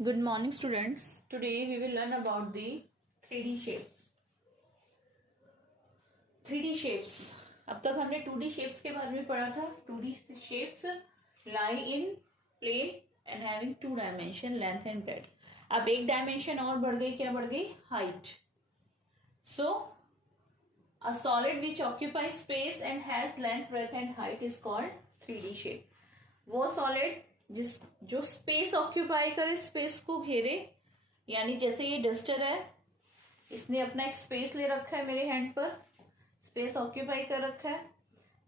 Good morning students. Today we will learn about the 3D shapes. 3D shapes. अब तक हमने 2D shapes के बारे में पढ़ा था. 2D shapes lie in plane and having 2 dimension length and breadth. अब एक dimension और बढ़ गई. क्या बढ़ गई? Height. So a solid which occupies space and has length, breadth and height is called 3D shape. वो solid जो स्पेस ऑक्यूपाई करे, स्पेस को घेरे, यानी जैसे ये डस्टर है, इसने अपना एक स्पेस ले रखा है, मेरे हैंड पर स्पेस ऑक्यूपाई कर रखा है.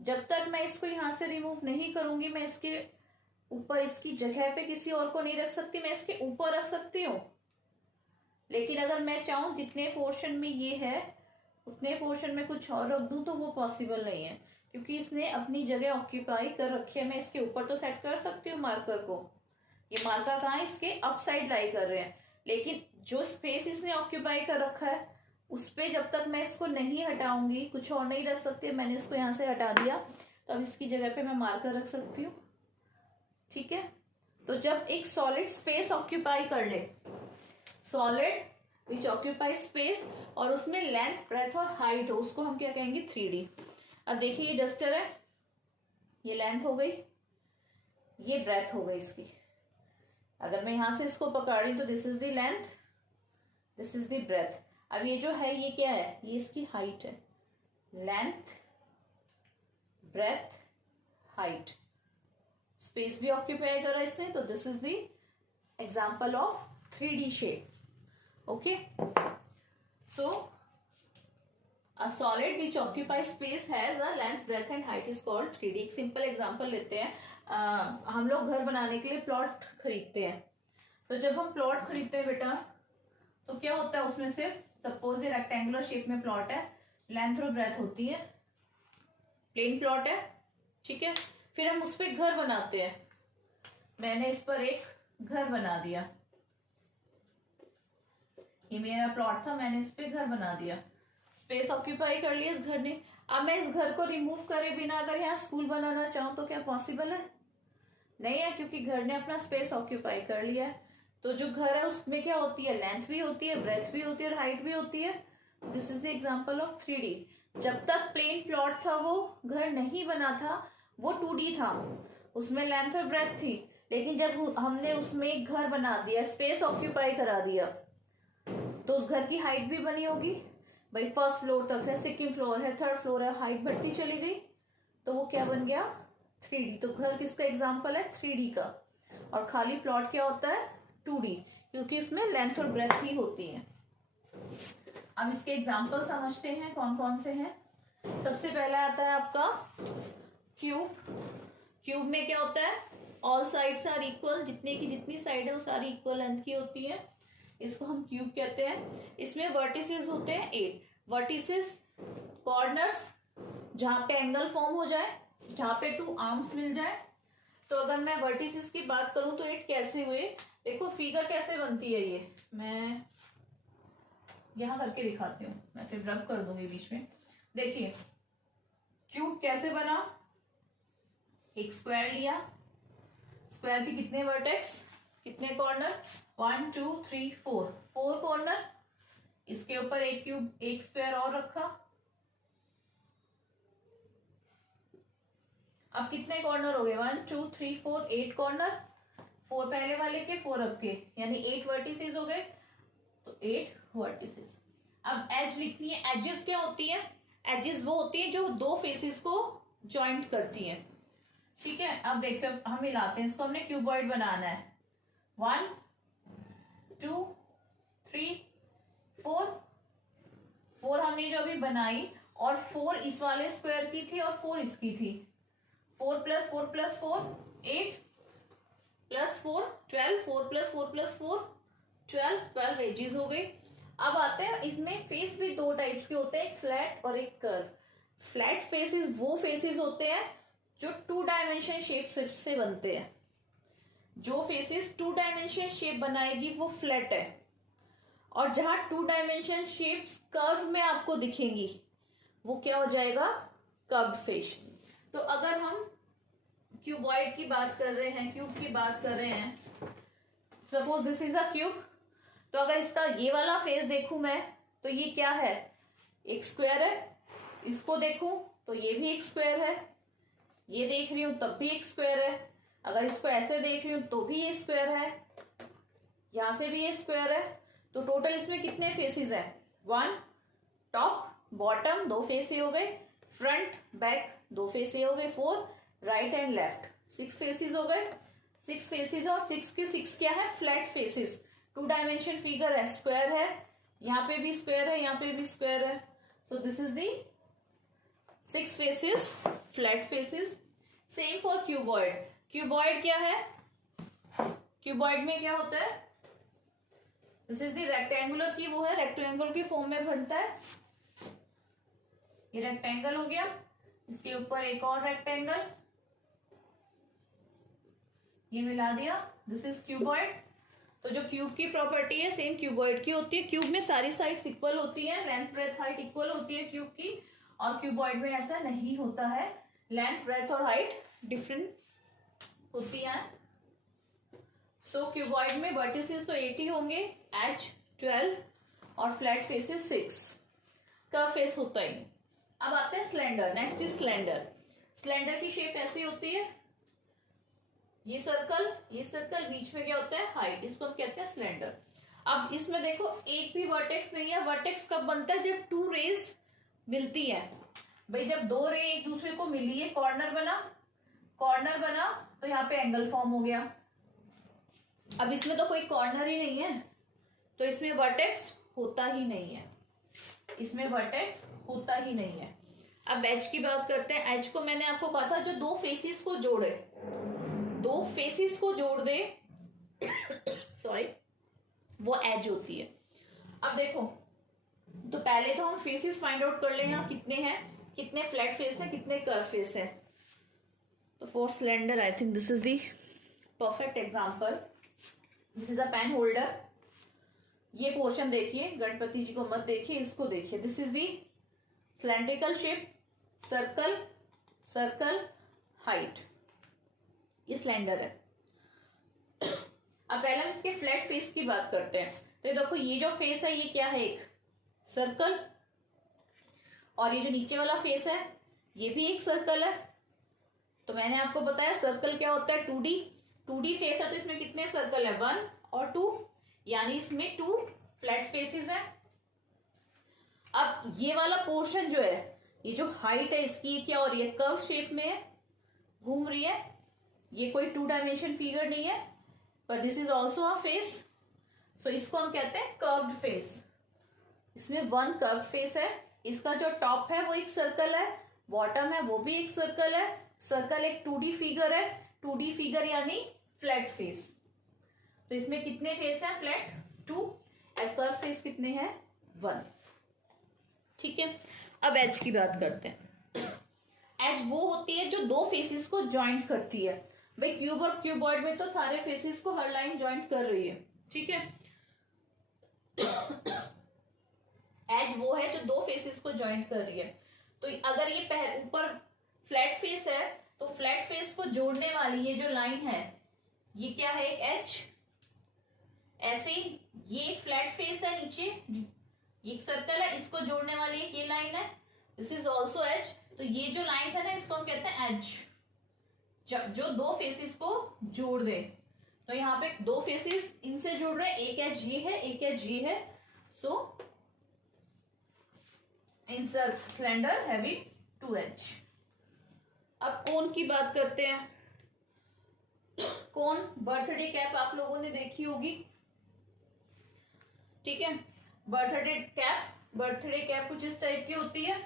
जब तक मैं इसको यहां से रिमूव नहीं करूंगी, मैं इसके ऊपर इसकी जगह पे किसी और को नहीं रख सकती. मैं इसके ऊपर रख सकती हूँ, लेकिन अगर मैं चाहूं जितने पोर्शन में ये है उतने पोर्शन में कुछ और रख दूं तो वो पॉसिबल नहीं है, क्योंकि इसने अपनी जगह ऑक्यूपाई कर रखी है. मैं इसके ऊपर तो सेट कर सकती हूँ मार्कर को. ये मार्कर कहाँ है? इसके अप साइड लाई कर रहे हैं, लेकिन जो स्पेस इसने ऑक्यूपाई कर रखा है उस पे जब तक मैं इसको नहीं हटाऊंगी, कुछ और नहीं रख सकती. मैंने इसको यहाँ से हटा दिया, तो अब इसकी जगह पे मैं मार्कर रख सकती हूँ. ठीक है. तो जब एक सॉलिड स्पेस ऑक्यूपाई कर ले, सॉलिड विच ऑक्यूपाई स्पेस, और उसमें लेंथ, ब्रेथ और हाइट हो, उसको हम क्या कहेंगे? 3D. अब देखिए ये डस्टर है, ये लेंथ हो गई, ये ब्रेथ हो गई इसकी. अगर मैं यहां से इसको पकड़ रही तो this is the length, this is the breadth. अब ये जो है ये क्या है? ये इसकी हाइट है. Length, breadth, height. स्पेस भी ऑक्यूपाई कर रहा है इसने, तो this is the example of 3D shape. Okay. So A solid which occupies space has a length, breadth and height is called 3D. एक सिंपल एग्जांपल लेते हैं. हम लोग घर बनाने के लिए प्लॉट खरीदते हैं. तो जब हम प्लॉट खरीदते हैं बेटा, तो क्या होता है उसमें? सिर्फ सपोज ये रेक्टेंगुलर शेप में प्लॉट है, लेंथ और ब्रेथ होती है, प्लेन प्लॉट है. ठीक है. फिर हम उस पर घर बनाते हैं. मैंने इस पर एक घर बना दिया, ये मेरा प्लॉट था, मैंने इस पे घर बना दिया, स्पेस ऑक्यूपाई कर लिया इस घर ने. अब मैं इस घर को रिमूव करे बिना अगर यहाँ स्कूल बनाना चाहूँ तो क्या पॉसिबल है? नहीं है, क्योंकि घर ने अपना स्पेस ऑक्यूपाई कर लिया है. तो जो घर है उसमें क्या होती है? लेंथ भी होती है, ब्रेथ भी होती है और हाइट भी होती है. This is the example of 3D. जब तक प्लेन प्लॉट था, वो घर नहीं बना था, वो 2D था, उसमें लेंथ और ब्रेथ थी. लेकिन जब हमने उसमें एक घर बना दिया, स्पेस ऑक्यूपाई करा दिया, तो उस घर की हाइट भी बनी होगी. भाई फर्स्ट फ्लोर तक है, सेकंड फ्लोर है, थर्ड फ्लोर है, हाइट बढ़ती चली गई, तो वो क्या बन गया? 3D. तो घर किसका एग्जांपल है? 3D का. और खाली प्लॉट क्या होता है? 2D, क्योंकि उसमें लेंथ और ब्रेथ ही होती है. अब इसके एग्जांपल समझते हैं कौन कौन से हैं. सबसे पहले आता है आपका क्यूब. क्यूब में क्या होता है? All sides are equal. जितने की जितनी साइड है वो सारी इक्वल लेंथ की होती है. इसको हम क्यूब कहते हैं. इसमें वर्टिसेस होते हैं 8. वर्टिसेस कॉर्नर्स, जहां पे एंगल फॉर्म हो जाए, जहां पे 2 आर्म्स मिल जाए. तो अगर मैं वर्टिसेस की बात करूं तो 8 कैसे हुए? देखो फिगर कैसे बनती है. ये मैं यहां करके दिखाती हूँ, मैं फिर रब कर दूंगी बीच में. देखिए क्यूब कैसे बना. एक स्क्वायर लिया, स्क्वायर के कितने वर्टेक्स, कितने कॉर्नर? 1 2 3 4 4 कॉर्नर. इसके ऊपर एक क्यूब, एक स्क्वायर और रखा. अब कितने कॉर्नर हो गए? 1 2 3 4 8 कॉर्नर. 4 पहले वाले के, 4 अब के, यानी 8 वर्टिसेस हो गए. तो 8 वर्टिसेस. अब एज लिखनी है. एजेस क्या होती है? एजेस वो होती है जो 2 फेसेस को ज्वाइंट करती है. ठीक है. अब देखो हम मिलाते हैं इसको. हमने क्यूबॉइड बनाना है. 1 2 3 4 4 हमने जो अभी बनाई, और 4 इस वाले स्क्वायर की थी और 4 इसकी थी. 4 plus 4 plus 4 8 plus 4 12. 4 plus 4 plus 4 12. 12 edges हो गई. अब आते हैं, इसमें फेस भी 2 टाइप्स के होते हैं, एक फ्लैट और एक कर्व. फ्लैट फेसेस वो फेसेस होते हैं जो 2 डायमेंशन शेप से बनते हैं. जो फेसेस 2 डायमेंशन शेप बनाएगी वो फ्लैट है, और जहां 2 डायमेंशन शेप्स कर्व में आपको दिखेंगी वो क्या हो जाएगा? Curved face. तो अगर हम क्यूबॉइड की बात कर रहे हैं, क्यूब की बात कर रहे हैं, suppose this is a cube, तो अगर इसका ये वाला फेस देखूं मैं तो ये क्या है, एक स्क्वायर है। इसको देखूं तो ये भी एक स्क्वायर है, ये देख रही हूं तब भी एक स्क्वायर है, अगर इसको ऐसे देख रही हूं तो भी ये स्क्वायर है, यहां से भी ये स्क्वायर है। तो टोटल इसमें कितने फेसेस है, 1, टॉप बॉटम 2 फेस हो गए, फ्रंट बैक 2 फेस हो गए, 4 राइट एंड लेफ्ट 6 फेसेस हो गए। 6 फेसेस और 6 के 6 क्या है, फ्लैट फेसेस। 2 डायमेंशन फिगर है, स्क्वायर है, यहाँ पे भी स्क्वायर है, यहाँ पे भी स्क्वायर है। So this is the 6 faces, flat faces. Same for cuboid. Cuboid क्या है, क्यूबॉइड में क्या होता है, दिस इज दी रेक्टेंगुलर की वो है, रेक्टेंगल की फॉर्म में बनता है। ये रेक्टेंगल हो गया, इसके ऊपर एक और रेक्टेंगल, ये मिला दिया, दिस इज क्यूबॉइड। तो जो क्यूब की प्रॉपर्टी है सेम क्यूबॉइड की होती है। क्यूब में सारी साइड्स इक्वल होती है, लेंथ ब्रेथ हाइट इक्वल होती है क्यूब की, और क्यूबॉइड में ऐसा नहीं होता है, लेंथ ब्रेथ और हाइट डिफरेंट होती है। सो क्यूबॉइड में वर्टिसेस तो 80 होंगे, एज 12 और फ्लैट फेसेस 6, कर्व फेस होता ही नहीं। अब आते हैं slender. Next is slender. Slender की शेप ऐसी होती है, ये सर्कल, बीच में क्या होता है, हाइट, इसको हम कहते हैं स्लेंडर। अब इसमें देखो एक भी वर्टेक्स नहीं है। वर्टेक्स कब बनता है, जब 2 रेज मिलती है। भाई जब 2 रे एक दूसरे को मिली है, कॉर्नर बना तो यहाँ पे एंगल फॉर्म हो गया। अब इसमें तो कोई कॉर्नर ही नहीं है, तो इसमें वर्टेक्स होता ही नहीं है, इसमें वर्टेक्स होता ही नहीं है। अब एज की बात करते हैं। एज को मैंने आपको कहा था जो 2 फेसेस को जोड़े, 2 फेसेस को जोड़ दे सॉरी, वो एज होती है। अब देखो, तो पहले तो हम फेसेस फाइंड आउट कर ले, यहाँ कितने हैं, कितने फ्लैट फेस है, कितने कर्व फेस है। तो for cylinder I think this is the perfect example. This is a pen holder. ये पोर्शन देखिए, गणपति जी को मत देखिए, इसको देखिए। This is the cylindrical shape, circle height, ये सिलेंडर है। अब पहले हम इसके फ्लैट फेस की बात करते हैं। तो ये देखो, ये जो फेस है ये क्या है, एक सर्कल, और ये जो नीचे वाला फेस है ये भी एक सर्कल है। तो मैंने आपको बताया सर्कल क्या होता है, 2D फेस है, तो इसमें कितने सर्कल है, 1 और 2, यानी इसमें 2 फ्लैट फेसेस है। अब ये वाला पोर्शन जो है, ये जो हाइट है इसकी, क्या हो रही है, कर्व शेप में है, घूम रही है। ये कोई 2 डायमेंशन फिगर नहीं है, पर this is also a face, so इसको हम कहते हैं कर्व्ड फेस। इसमें 1 कर्व फेस है। इसका जो टॉप है वो एक सर्कल है, बॉटम है वो भी एक सर्कल है। सर्कल एक 2D फिगर है, 2D फिगर यानी फ्लैट फेस। तो इसमें कितने फेस हैं, फ्लैट 2, और कर्व फेस कितने हैं, 1। ठीक है, अब एज की बात करते हैं। एज वो होती है जो 2 फेसेस को ज्वाइंट करती है। भाई क्यूब और क्यूबॉइड में तो सारे फेसेस को हर लाइन ज्वाइंट कर रही है, ठीक है। एज वो है जो 2 फेसेस को ज्वाइंट कर रही है। तो अगर ये ऊपर फ्लैट फेस है, तो फ्लैट फेस को जोड़ने वाली ये जो लाइन है ये क्या है, एक एज। ऐसे ही ये एक फ्लैट फेस है, नीचे ये एक सर्कल है, इसको जोड़ने वाली एक ये लाइन है, दिस इज ऑल्सो एज। तो ये जो लाइन्स है ना, इसको हम कहते हैं एज, जो 2 फेसेस को जोड़ दे। तो यहाँ पे 2 फेसेस इनसे जुड़ रहे हैं, एक एज ये है, एक एज ये है। सो इन सिलेंडर हैविंग 2 एज। अब कोन की बात करते हैं। कोन, बर्थडे कैप आप लोगों ने देखी होगी, ठीक है। बर्थडे कैप कुछ इस टाइप की होती है।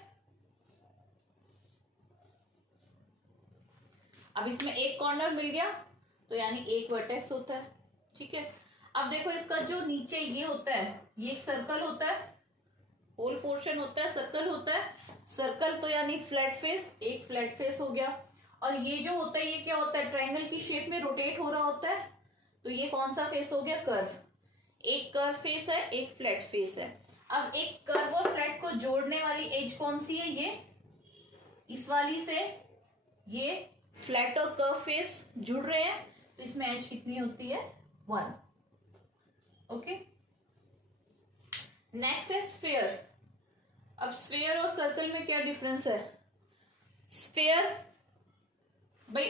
अब इसमें एक कॉर्नर मिल गया, तो यानी एक वर्टेक्स होता है, ठीक है। अब देखो, इसका जो नीचे ये होता है, ये एक सर्कल होता है, होल पोर्शन होता है, सर्कल होता है। सर्कल तो यानी फ्लैट फेस, एक फ्लैट फेस हो गया। और ये जो होता है ये क्या होता है, ट्रायंगल की शेप में रोटेट हो रहा होता है, तो ये कौन सा फेस हो गया, कर्व। एक कर्व फेस है, एक फ्लैट फेस है। अब एक कर्व और फ्लैट को जोड़ने वाली एज कौन सी है, ये इस वाली से ये फ्लैट और कर्व फेस जुड़ रहे हैं, तो इसमें एज कितनी होती है, 1। ओके, नेक्स्ट है स्फीयर। अब स्फीयर और सर्कल में क्या डिफरेंस है? स्फीयर भाई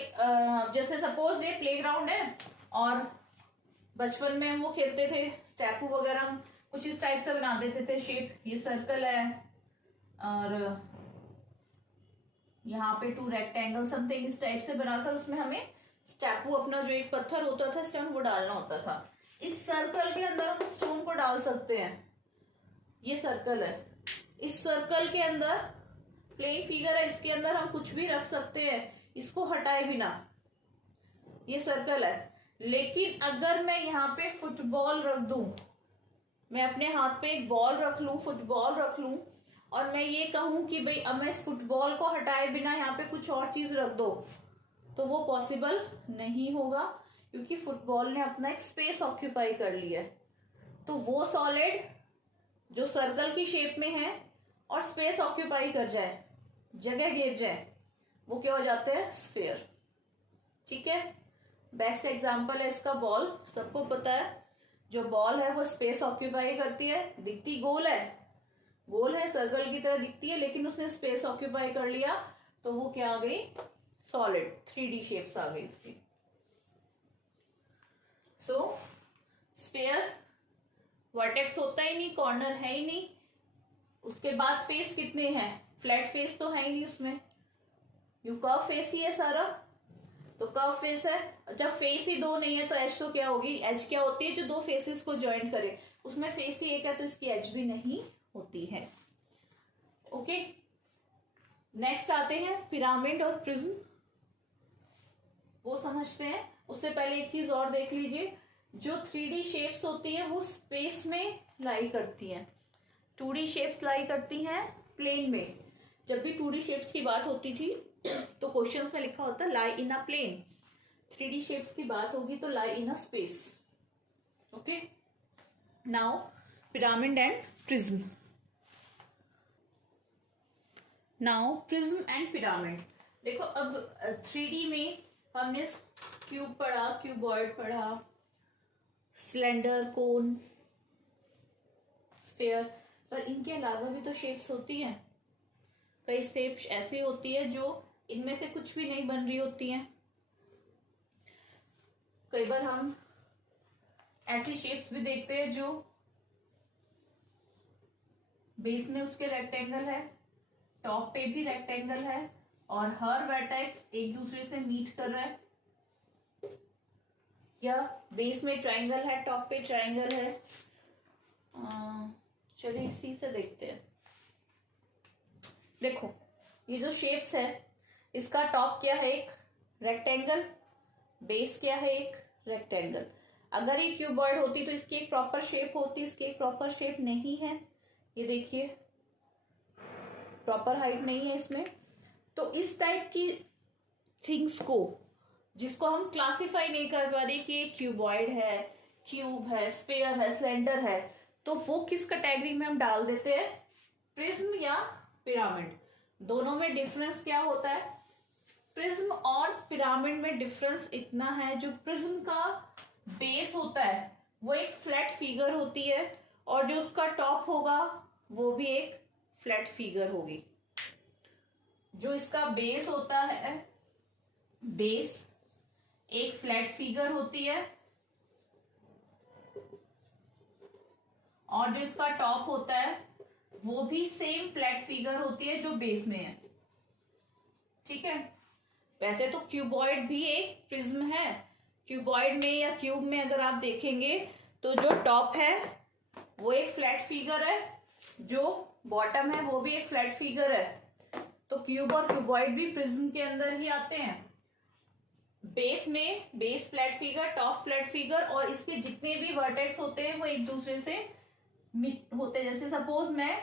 जैसे सपोज ये प्लेग्राउंड है और बचपन में हम वो खेलते थे स्टैपू वगैरह, हम कुछ इस टाइप से बना देते थे शेप। ये सर्कल है और यहाँ पे 2 रेक्टेंगल समथिंग इस टाइप से बनाकर उसमें हमें स्टैपू अपना जो एक पत्थर होता था स्टोन वो डालना होता था। इस सर्कल के अंदर हम स्टोन को डाल सकते हैं। ये सर्कल है, इस सर्कल के अंदर प्लेन फिगर है, इसके अंदर हम कुछ भी रख सकते हैं इसको हटाए बिना। ये सर्कल है। लेकिन अगर मैं यहाँ पे फुटबॉल रख दूं, मैं अपने हाथ पे एक बॉल रख लूं, फुटबॉल रख लूं, और मैं ये कहूं कि भाई अब मैं इस फुटबॉल को हटाए बिना यहाँ पे कुछ और चीज रख दो, तो वो पॉसिबल नहीं होगा, क्योंकि फुटबॉल ने अपना एक स्पेस ऑक्यूपाई कर लिया है। तो वो सॉलिड जो सर्कल की शेप में है और स्पेस ऑक्यूपाई कर जाए, जगह घेर जाए, वो क्या हो जाते हैं? स्फीयर। ठीक है, बैक से एग्जांपल है इसका बॉल। सबको पता है जो बॉल है वो स्पेस ऑक्यूपाई करती है, दिखती गोल है, गोल है, सर्कल की तरह दिखती है, लेकिन उसने स्पेस ऑक्यूपाई कर लिया तो वो क्या आ गई? सॉलिड, 3D शेप्स आ गई इसकी। सो स्फीयर वर्टेक्स होता ही नहीं, कॉर्नर है ही नहीं, उसके बाद फेस कितने हैं? फ्लैट फेस तो है ही नहीं उसमें, यू कर्व फेस ही है सारा, तो कर्व फेस है। जब फेस ही 2 नहीं है तो एज तो क्या होगी? एज क्या होती है? जो 2 फेसेस को ज्वाइन करे, उसमें फेस ही एक है तो इसकी एज भी नहीं होती है। ओके, नेक्स्ट आते हैं पिरामिड और प्रिज्म, वो समझते हैं। उससे पहले एक चीज और देख लीजिए, जो 3D शेप्स होती हैं वो स्पेस में लाई करती हैं, 2D शेप्स लाई करती हैं प्लेन में। जब भी 2D शेप्स की बात होती थी तो क्वेश्चंस में लिखा होता है लाई in a plane, 3D shapes की बात होगी तो lie in a space. Okay, now pyramid and prism. Now prism and pyramid. देखो अब 3D में हमने क्यूब पढ़ा, क्यूबॉइड पढ़ा, सिलेंडर, कोन, स्फीयर, पर इनके अलावा भी तो शेप्स होती हैं। कई शेप्स ऐसी होती है जो इनमें से कुछ भी नहीं बन रही होती हैं। कई बार हम ऐसी शेप्स भी देखते हैं जो बेस में उसके रेक्टेंगल है, टॉप पे भी रेक्टेंगल है, और हर वर्टेक्स एक दूसरे से मीट कर रहा है, या बेस में ट्रायंगल है, टॉप पे ट्रायंगल है। चलिए इसी से देखते हैं। देखो ये जो शेप्स है, इसका टॉप क्या है? एक रेक्टेंगल, बेस क्या है? एक रेक्टेंगल। अगर ये क्यूबॉइड होती तो इसकी एक प्रॉपर शेप होती, इसकी एक प्रॉपर शेप नहीं है। ये देखिए प्रॉपर हाइट नहीं है इसमें। तो इस टाइप की थिंग्स को, जिसको हम क्लासिफाई नहीं कर पा रहे कि ये क्यूबॉइड है, क्यूब है, स्फीयर है, सिलेंडर है, तो वो किस कैटेगरी में हम डाल देते हैं? प्रिज्म या पिरामिड। दोनों में डिफरेंस क्या होता है? प्रिज्म और पिरामिड में डिफरेंस इतना है, जो प्रिज्म का बेस होता है वो एक फ्लैट फिगर होती है, और जो उसका टॉप होगा वो भी एक फ्लैट फिगर होगी। जो इसका बेस होता है, बेस एक फ्लैट फिगर होती है, और जो इसका टॉप होता है वो भी सेम फ्लैट फिगर होती है जो बेस में है। ठीक है, वैसे तो क्यूबॉइड भी एक प्रिज्म है। क्यूबॉइड में या क्यूब में अगर आप देखेंगे तो जो टॉप है वो एक फ्लैट फिगर है, जो बॉटम है वो भी एक फ्लैट फिगर है। तो क्यूब और क्यूबॉइड भी प्रिज्म के अंदर ही आते हैं। बेस में base flat figure, top flat figure, और इसके जितने भी वर्टेक्स होते हैं वो एक दूसरे से मिट होते हैं। जैसे सपोज मैं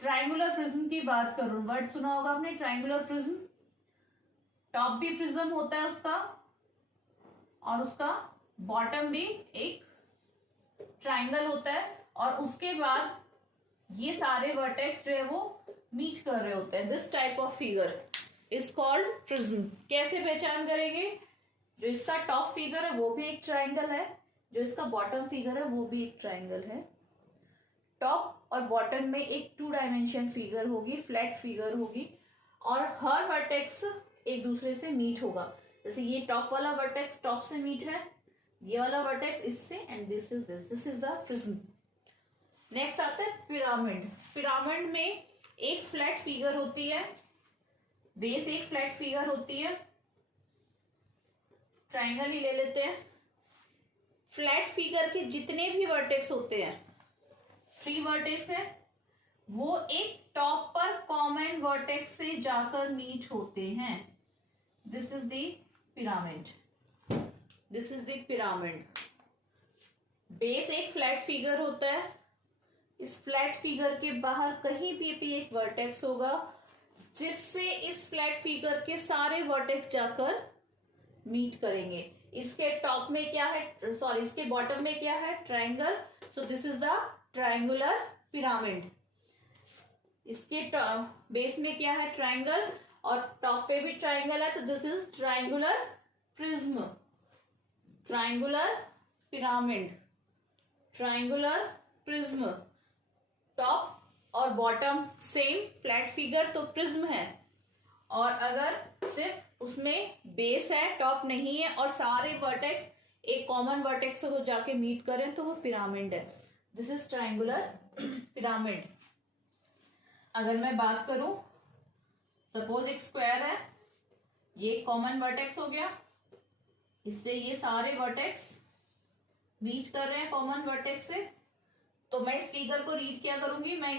ट्रायंगुलर प्रिज्म की बात करूं, वर्ड सुना होगा आपने ट्रायंगुलर प्रिज्म। टॉप भी प्रिज्म होता है उसका, और उसका बॉटम भी एक ट्रायंगल होता है, और उसके बाद ये सारे वर्टेक्स जो है वो मीट कर रहे होते हैं। This type of figure is called prism. कैसे पहचान करेंगे? जो इसका टॉप फिगर है वो भी एक ट्रायंगल है, जो इसका बॉटम फिगर है वो भी एक ट्राइंगल है। टॉप और बॉटम में एक 2 डायमेंशन फिगर होगी, फ्लैट फिगर होगी, और हर वर्टेक्स एक दूसरे से मीट होगा। जैसे ये टॉप वाला वर्टेक्स टॉप से मीट है, ये वाला वर्टेक्स इससे, and this is the prism. Next आता है पिरामिड। पिरामिड में एक फ्लैट फिगर होती है, बेस एक फ्लैट फिगर होती है, ट्राइंगल ही ले लेते हैं। फ्लैट फिगर के जितने भी वर्टेक्स होते हैं, 3 वर्टेक्स है, वो एक टॉप पर कॉमन वर्टेक्स से जाकर मीट होते हैं। This is the pyramid. This is the pyramid. Base एक फ्लैट फिगर होता है, इस फ्लैट फिगर के बाहर कहीं भी एक वर्टेक्स होगा जिससे इस फ्लैट फिगर के सारे वर्टेक्स जाकर मीट करेंगे। इसके टॉप में क्या है, सॉरी इसके बॉटम में क्या है, triangle. So this is the triangular pyramid. इसके बेस में क्या है, ट्राइंगल, और टॉप पे भी ट्राइंगल है, तो this is triangular prism. Triangular pyramid, triangular prism. Top और बॉटम सेम फ्लैट फिगर तो प्रिज्म है, और अगर सिर्फ उसमें बेस है, टॉप नहीं है, और सारे वर्टेक्स एक कॉमन वर्टेक्स को जाके मीट करें तो वो पिरामिड है। This is triangular pyramid. अगर मैं बात करूं, सपोज एक स्क्वायर है, ये कॉमन वर्टेक्स हो गया, इससे ये सारे वर्टेक्स मीट कर रहे हैं कॉमन वर्टेक्स से, तो मैं इस फिगर को रीड क्या करूंगी, मैं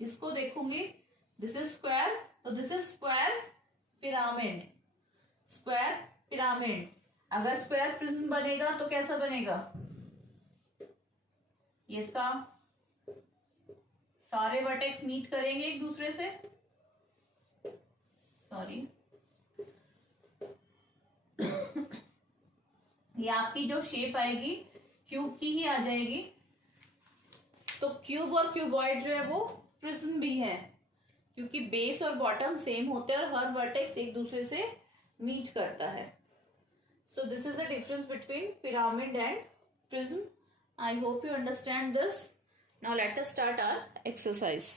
इसको देखूंगी, दिस इज स्क्वायर, तो this is square pyramid. Square pyramid. अगर स्क्वायर प्रिज्म बनेगा तो कैसा बनेगा, ये इसका सारे वर्टेक्स मीट करेंगे एक दूसरे से, सॉरी ये आपकी जो शेप आएगी क्यूब की ही आ जाएगी। तो क्यूब और क्यूबॉइड जो है वो प्रिज्म भी है, क्योंकि बेस और बॉटम सेम होते हैं और हर वर्टेक्स एक दूसरे से मीट करता है। So this is the difference between pyramid and prism. I hope you understand this. Now let us start our exercise.